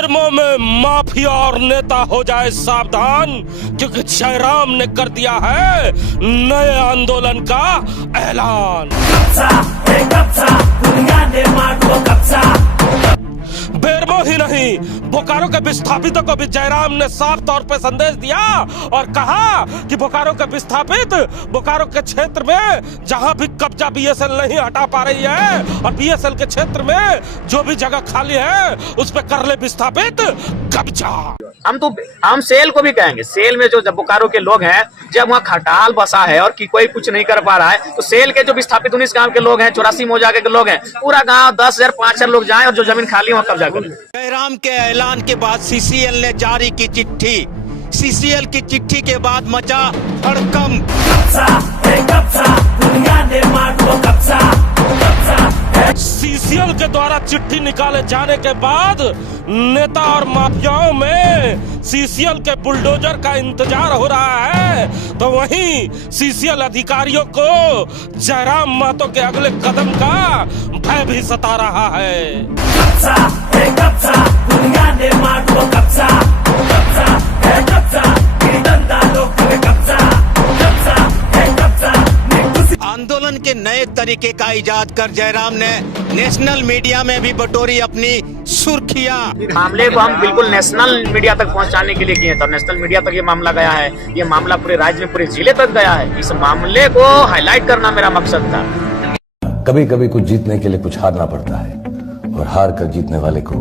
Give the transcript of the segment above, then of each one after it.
बेरमो में माफिया और नेता हो जाए सावधान, क्योंकि जयराम ने कर दिया है नए आंदोलन का ऐलान। बेरमो ही नहीं, बोकारो के विस्थापितों को भी जयराम ने साफ तौर पे संदेश दिया और कहा कि बोकारो के विस्थापित बोकारो के क्षेत्र में जहां भी कब्जा बीएसएल नहीं हटा पा रही है और बीएसएल के क्षेत्र में जो भी जगह खाली है उस पे कर ले विस्थापित कब्जा। हम सेल को भी कहेंगे, सेल में जो बोकारो के लोग हैं, जब वहाँ खटाल बसा है और कोई कुछ नहीं कर पा रहा है, तो सेल के जो विस्थापित 19 गांव के लोग हैं, 84 मौजा के लोग हैं, पूरा गांव 10,000 5,000 लोग जाएं और जो जमीन खाली वहाँ कब्जा करें। जयराम के ऐलान के बाद सीसीएल ने जारी की चिट्ठी। सीसीएल की चिट्ठी के बाद मचा हड़कंप। सीसीएल के द्वारा चिट्ठी निकाले जाने के बाद नेता और माफियाओं में सीसीएल के बुलडोजर का इंतजार हो रहा है, तो वहीं सीसीएल अधिकारियों को जयराम महतो के अगले कदम का भय भी सता रहा है। आंदोलन के नए तरीके का इजाद कर जयराम ने नेशनल मीडिया में भी बटोरी अपनी सुर्खियां। मामले को हम बिल्कुल नेशनल मीडिया तक पहुंचाने के लिए किए थे, नेशनल मीडिया तक ये मामला गया है, ये मामला पूरे राज्य में पूरे जिले तक गया है। इस मामले को हाईलाइट करना मेरा मकसद था। कभी कभी कुछ जीतने के लिए कुछ हारना पड़ता है, और हार कर जीतने वाले को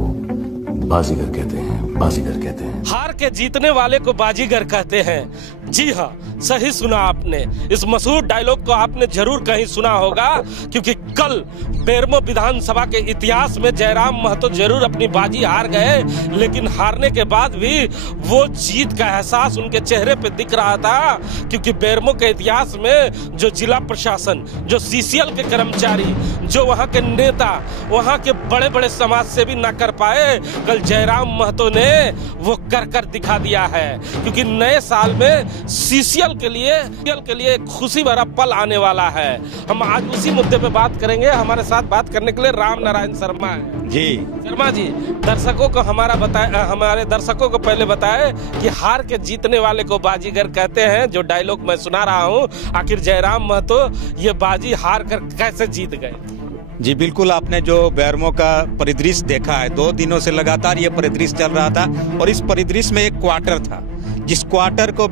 बाजीगर कहते हैं, बाजीगर कहते हैं। हार के जीतने वाले को बाजीगर कहते हैं। जी हाँ, सही सुना आपने। इस मशहूर डायलॉग को आपने जरूर कहीं सुना होगा, क्योंकि कल बेरमो विधानसभा के इतिहास में जयराम महतो जरूर अपनी बाजी हार गए, लेकिन हारने के बाद भी वो जीत का एहसास उनके चेहरे पे दिख रहा था, क्योंकि बेरमो के इतिहास में जो जिला प्रशासन, जो सीसीएल के कर्मचारी, जो वहाँ के नेता, वहाँ के बड़े बड़े समाज सेवी न कर पाए, कल जयराम महतो ने वो कर दिखा दिया है। क्योंकि नए साल में सीसीएल के लिए एक खुशी भरा पल आने वाला है। हम आज उसी मुद्दे पे बात करेंगे। हमारे साथ बात करने के लिए राम नारायण शर्मा है। जी शर्मा जी, दर्शकों को हमारे दर्शकों को पहले बताए कि हार के जीतने वाले को बाजीगर कहते हैं। जो डायलॉग मैं सुना रहा हूँ, आखिर जयराम महतो ये बाजी हार कर कैसे जीत गए? जी बिल्कुल, आपने जो बेरमो का परिदृश्य देखा है, 2 दिनों से लगातार ये परिदृश्य चल रहा था, और इस परिदृश्य में एक क्वार्टर था, जिस क्वार्टर को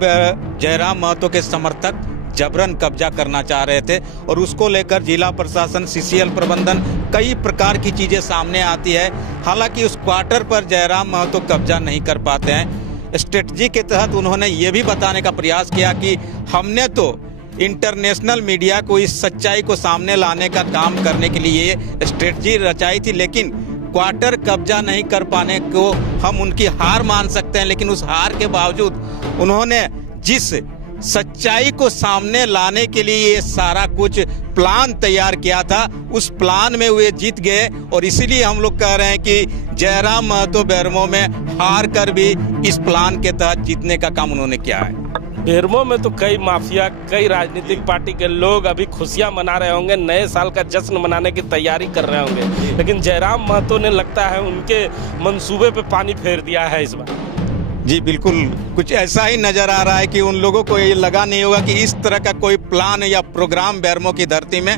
जयराम महतो के समर्थक जबरन कब्जा करना चाह रहे थे, और उसको लेकर जिला प्रशासन, सीसीएल प्रबंधन, कई प्रकार की चीजें सामने आती है। हालांकि उस क्वार्टर पर जयराम महतो कब्जा नहीं कर पाते हैं। स्ट्रेटजी के तहत उन्होंने ये भी बताने का प्रयास किया कि हमने तो इंटरनेशनल मीडिया को इस सच्चाई को सामने लाने का काम करने के लिए स्ट्रेटजी रचाई थी, लेकिन क्वार्टर कब्जा नहीं कर पाने को हम उनकी हार मान सकते हैं। लेकिन उस हार के बावजूद उन्होंने जिस सच्चाई को सामने लाने के लिए ये सारा कुछ प्लान तैयार किया था, उस प्लान में वे जीत गए, और इसीलिए हम लोग कह रहे हैं कि जयराम महतो बेरमो में हार कर भी इस प्लान के तहत जीतने का काम उन्होंने किया है। बेरमो में तो कई माफिया, कई राजनीतिक पार्टी के लोग अभी खुशियां मना रहे होंगे, नए साल का जश्न मनाने की तैयारी कर रहे होंगे, लेकिन जयराम महतो ने लगता है उनके मंसूबे पे पानी फेर दिया है इस बार। जी बिल्कुल, कुछ ऐसा ही नजर आ रहा है कि उन लोगों को ये लगा नहीं होगा कि इस तरह का कोई प्लान या प्रोग्राम बेरमो की धरती में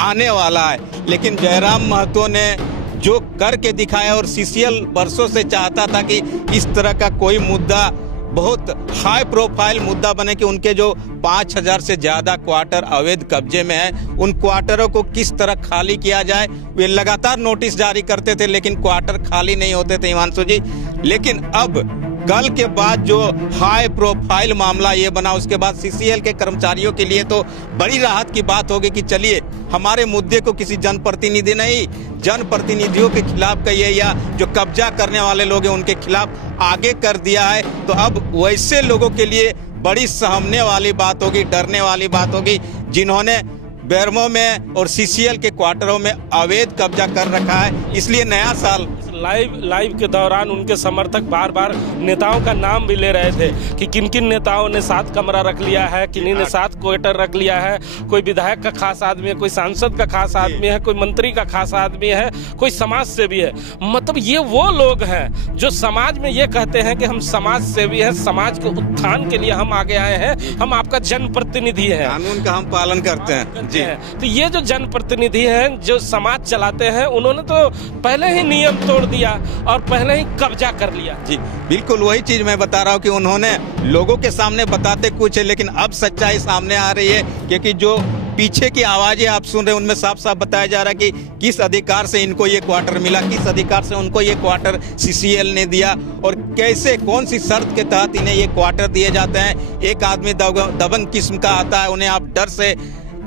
आने वाला है। लेकिन जयराम महतो ने जो करके दिखाया, और सीसीएल वर्षों से चाहता था कि इस तरह का कोई मुद्दा बहुत हाई प्रोफाइल मुद्दा बने कि उनके जो 5,000 से ज्यादा क्वार्टर अवैध कब्जे में है, उन क्वार्टरों को किस तरह खाली किया जाए। वे लगातार नोटिस जारी करते थे, लेकिन क्वार्टर खाली नहीं होते थे हिमांशु जी। लेकिन अब कल के बाद जो हाई प्रोफाइल मामला ये बना, उसके बाद सीसीएल के कर्मचारियों के लिए तो बड़ी राहत की बात होगी कि चलिए, हमारे मुद्दे को किसी जनप्रतिनिधि नहीं, जनप्रतिनिधियों के खिलाफ कहिए या जो कब्जा करने वाले लोग हैं उनके खिलाफ आगे कर दिया है। तो अब वैसे लोगों के लिए बड़ी सहमने वाली बात होगी, डरने वाली बात होगी, जिन्होंने बेरमो में और सीसीएल के क्वार्टरों में अवैध कब्जा कर रखा है। इसलिए नया साल लाइव के दौरान उनके समर्थक बार बार नेताओं का नाम भी ले रहे थे कि किन किन नेताओं ने साथ कमरा रख लिया है, किन्हीं ने साथ क्वार्टर रख लिया है, कोई विधायक का खास आदमी है, कोई सांसद का खास आदमी है, कोई मंत्री का खास आदमी है, कोई समाज सेवी है। मतलब ये वो लोग हैं जो समाज में ये कहते हैं कि हम समाज सेवी हैं, समाज के उत्थान के लिए हम आगे आए हैं, हम आपका जनप्रतिनिधि हैं, कानून का हम पालन करते हैं जी। तो ये जो जनप्रतिनिधि हैं जो समाज चलाते हैं, उन्होंने तो पहले ही नियम तोड़ दिया और पहले ही कब्जा कर लिया जी। बिल्कुल वही चीज मैं बता रहा हूँ कि उन्होंने लोगों के सामने बताते कुछ है, लेकिन अब सच्चाई सामने आ रही है, क्योंकि जो पीछे की आवाजें आप सुन रहे हैं उनमें साफ साफ बताया जा रहा है कि किस अधिकार से इनको ये क्वार्टर मिला, किस अधिकार से उनको ये क्वार्टर सीसीएल ने दिया और कैसे कौन सी शर्त के तहत इन्हें ये क्वार्टर दिए जाते हैं। एक आदमी दबंग किस्म का आता है, उन्हें आप डर से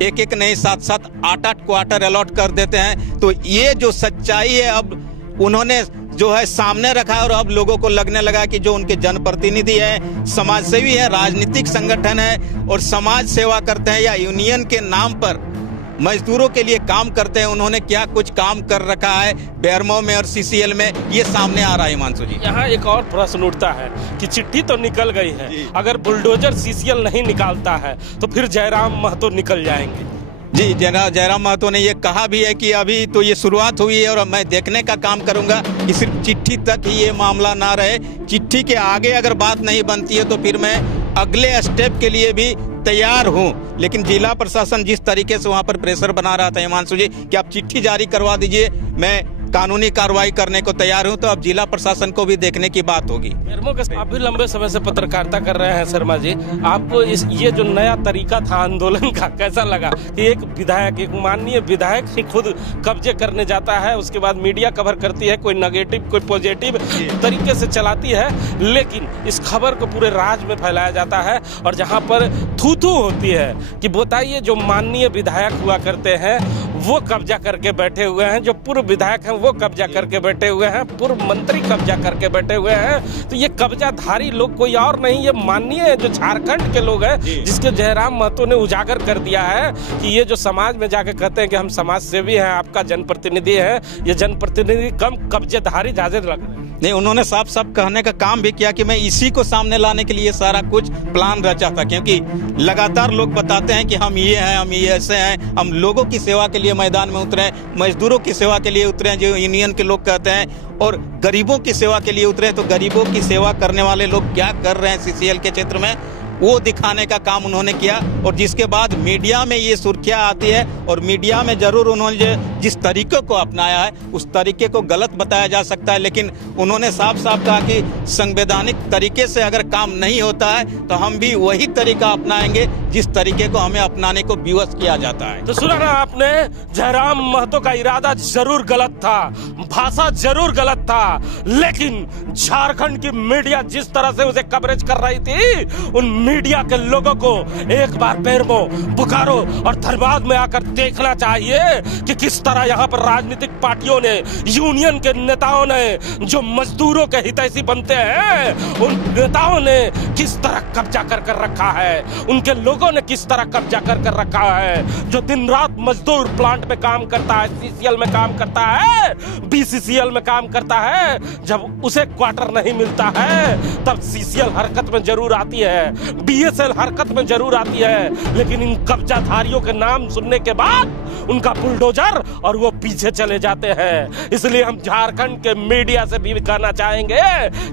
एक एक नहीं 7-7 8-8 क्वार्टर अलॉट कर देते हैं। तो ये जो सच्चाई है अब उन्होंने जो है सामने रखा है और अब लोगों को लगने लगा कि जो उनके जनप्रतिनिधि है, समाज सेवी है, राजनीतिक संगठन है और समाज सेवा करते हैं या यूनियन के नाम पर मजदूरों के लिए काम करते हैं, उन्होंने क्या कुछ काम कर रखा है बेरमो में और सीसीएल में, ये सामने आ रहा है हिमांशु जी। यहाँ एक और प्रश्न उठता है कि चिट्ठी तो निकल गई है, अगर बुलडोजर सीसीएल नहीं निकालता है तो फिर जयराम महतो निकल जाएंगे। जी, जयराम महतो ने ये कहा भी है कि अभी तो ये शुरुआत हुई है और मैं देखने का काम करूंगा कि सिर्फ चिट्ठी तक ही ये मामला ना रहे, चिट्ठी के आगे अगर बात नहीं बनती है तो फिर मैं अगले स्टेप के लिए भी तैयार हूं। लेकिन जिला प्रशासन जिस तरीके से वहां पर प्रेशर बना रहा था हिमांशु जी कि आप चिट्ठी जारी करवा दीजिए, मैं कानूनी कार्रवाई करने को तैयार हूं, तो अब जिला प्रशासन को भी देखने की बात होगी। आप भी लंबे समय से पत्रकारिता कर रहे हैं शर्मा जी, आपको ये जो नया तरीका था आंदोलन का कैसा लगा कि एक विधायक, एक माननीय विधायक ही खुद कब्जे करने जाता है, उसके बाद मीडिया कवर करती है, कोई नेगेटिव कोई पॉजिटिव तरीके से चलाती है, लेकिन इस खबर को पूरे राज्य में फैलाया जाता है और जहां पर थू-थू होती है कि बताइए जो माननीय विधायक हुआ करते हैं वो कब्जा करके बैठे हुए हैं, जो पूर्व विधायक हैं वो कब्जा करके बैठे हुए हैं, पूर्व मंत्री कब्जा करके बैठे हुए हैं। तो ये कब्जाधारी लोग कोई और नहीं, ये माननीय जो झारखंड के लोग हैं, जिसके जयराम महतो ने उजागर कर दिया है कि ये जो समाज में जाके कहते हैं कि हम समाज सेवी हैं, आपका जनप्रतिनिधि है, ये जनप्रतिनिधि कम कब्जेधारी ज्यादा लग रहे हैं। नहीं, उन्होंने साफ साफ कहने का काम भी किया कि मैं इसी को सामने लाने के लिए सारा कुछ प्लान रचा था, क्योंकि लगातार लोग बताते हैं कि हम ये हैं, हम ये ऐसे हैं, हम लोगों की सेवा के लिए मैदान में उतरे हैं, मजदूरों की सेवा के लिए उतरे हैं जो यूनियन के लोग कहते हैं, और गरीबों की सेवा के लिए उतरे हैं। तो गरीबों की सेवा करने वाले लोग क्या कर रहे हैं सीसीएल के क्षेत्र में, वो दिखाने का काम उन्होंने किया। और जिसके बाद मीडिया में ये सुर्खियां आती है और मीडिया में जरूर उन्होंने जिस तरीके को अपनाया है उस तरीके को गलत बताया जा सकता है, लेकिन उन्होंने साफ साफ कहा कि संवैधानिक तरीके से अगर काम नहीं होता है तो हम भी वही तरीका अपनाएंगे जिस तरीके को हमें अपनाने को विवश किया जाता है। तो सुना ना आपने, जयराम महतो का इरादा जरूर गलत था, भाषा जरूर गलत था, लेकिन झारखंड की मीडिया जिस तरह से उसे कवरेज कर रही थी, उन मीडिया के लोगों को एक बार बेरमो, बोकारो और धनबाद में आकर देखना चाहिए कि किस तरह यहाँ पर राजनीतिक पार्टियों ने, यूनियन के नेताओं ने, जो मजदूरों के हितैषी बनते हैं, उन नेताओं ने किस तरह कब्जा कर रखा है, उनके लोगों ने किस तरह कब्जा कर रखा है। जो दिन रात मजदूर प्लांट में काम करता है, सीसीएल में काम करता है, बीसीसीएल में काम करता है, जब उसे क्वार्टर नहीं मिलता है तब सीसीएल हरकत में जरूर आती है, बीएसएल हरकत में जरूर आती है, लेकिन इन कब्जाधारियों के नाम सुनने के बाद उनका बुलडोजर और वो पीछे चले जाते हैं। इसलिए हम झारखंड के मीडिया से भी कहना चाहेंगे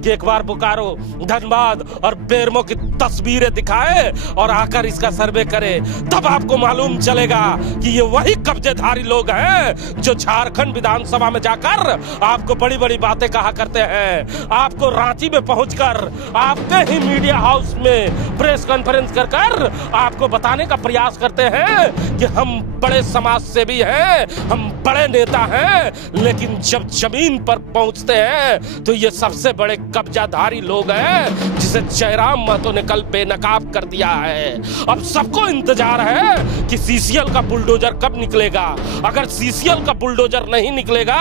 कि एक बार बोकारो, धनबाद और बेरमो की तस्वीरें दिखाए और आकर इसका सर्वे करे, तब आपको मालूम चलेगा कि ये वही कब्जेधारी लोग हैं जो झारखंड विधानसभा में जाकर आपको बड़ी बड़ी बातें कहा करते हैं, आपको रांची में पहुंचकर आपके ही मीडिया हाउस में प्रेस कॉन्फ्रेंस कर आपको बताने का प्रयास करते हैं कि हम बड़े समाज सेवी हैं, हम बड़े नेता हैं, लेकिन जब जमीन पर पहुंचते हैं तो ये सबसे बड़े कब्जाधारी लोग हैं जिसे जयराम महतो ने कल बेनकाब कर दिया है। अब सबको इंतजार है कि सीसीएल का बुलडोजर कब निकलेगा। अगर सीसीएल का बुलडोजर नहीं निकलेगा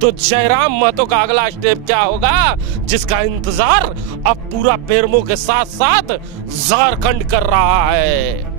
तो जयराम महतो का अगला स्टेप क्या होगा, जिसका इंतजार अब पूरा बेरमो के साथ साथ झारखंड कर रहा है।